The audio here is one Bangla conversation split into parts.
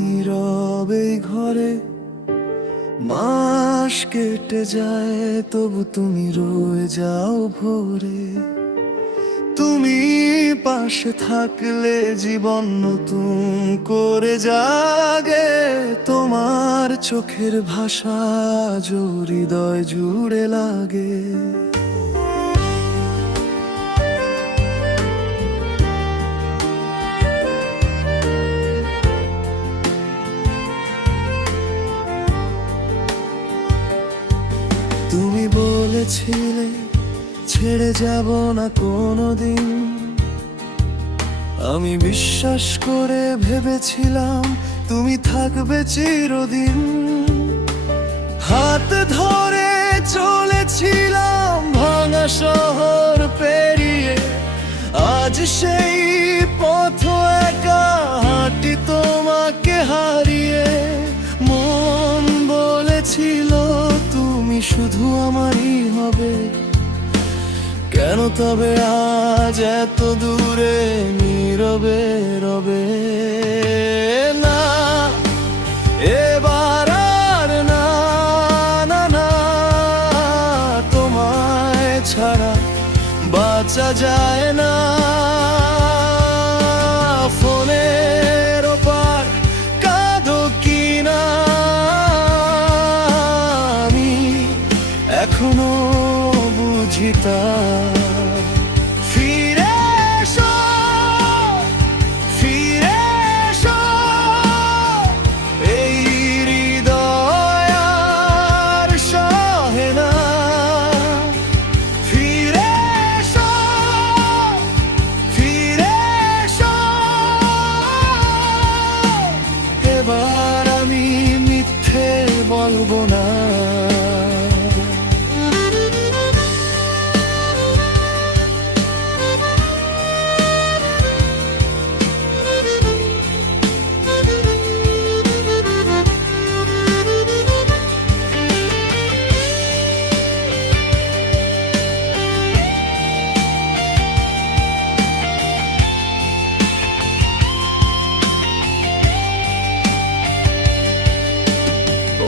নীরবে ঘরে মাস কেটে যায়, তবু তুমি রয়ে যাও ভোরে। তুমি পাশে থাকলে জীবন নতুন করে জাগে, তোমার চোখের ভাষা হৃদয় জুড়ে লাগে। তুমি বলেছিলে ছেড়ে যাব না কোনোদিন, আমি বিশ্বাস করে ভেবেছিলাম তুমি থাকবে চিরদিন। হাত ধরে চলেছিলাম ভাঙা শহর পেরিয়ে, আজ সেই পথ একা হাঁটি তোমাকে হারিয়ে। মন বলেছিল তুমি শুধু আমারই হবে, কেন তবে আজ এত দূরে নীরবে রবে? না, এবার আর না, না, না, তোমায় ছাড়া বাঁচা যায় না। ফোনের ওপার কাঁদো কিনা, আমি এখনো বুঝি তা। ফিরে এসো, ফিরে এসো, এই হৃদয় আর সহে না। ফিরে এসো, ফিরে এসো, এবার আমি মিথ্যে বলবো না।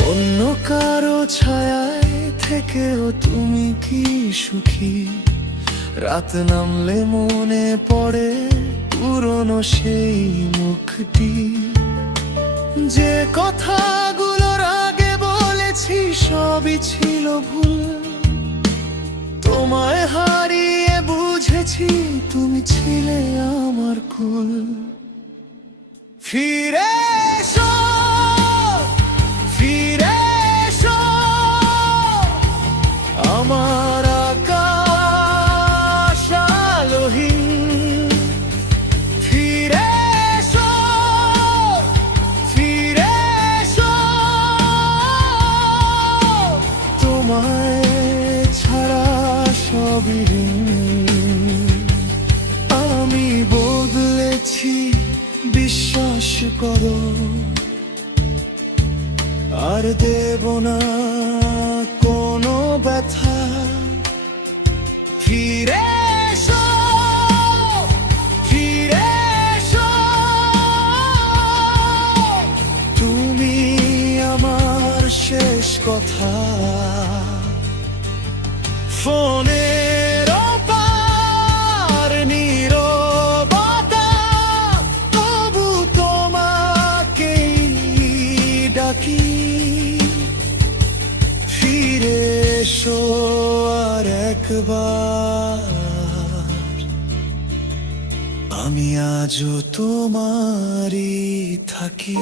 অন্য কারো ছায়ায় থেকেও তুমি কি সুখী? রাত নামলে মনে পড়ে পুরনো সেই মুখটি, যে কথাগুলোর আগে বলেছি সবই ছিল ভুল। তোমায় হারিয়ে বুঝেছি তুমি ছিলে আমার কুল। ফিরে এসো, ফিরে এসো, আমার আকাশ আলোহীন। ফিরে এসো, ফিরে এসো, তোমায় ছাড়া সবই ঋণ। আমি বদলেছি বিশ্বাস করো, আর দেব না কোনো ব্যথা। ফিরে এসো, ফিরে এসো, তুমি আমার শেষ কথা। ফোনের ওপার নীরবতা, তবু তোমাকেই ডাকি। ফিরে এসো আর একবার, আমি আজও তোমারই থাকি।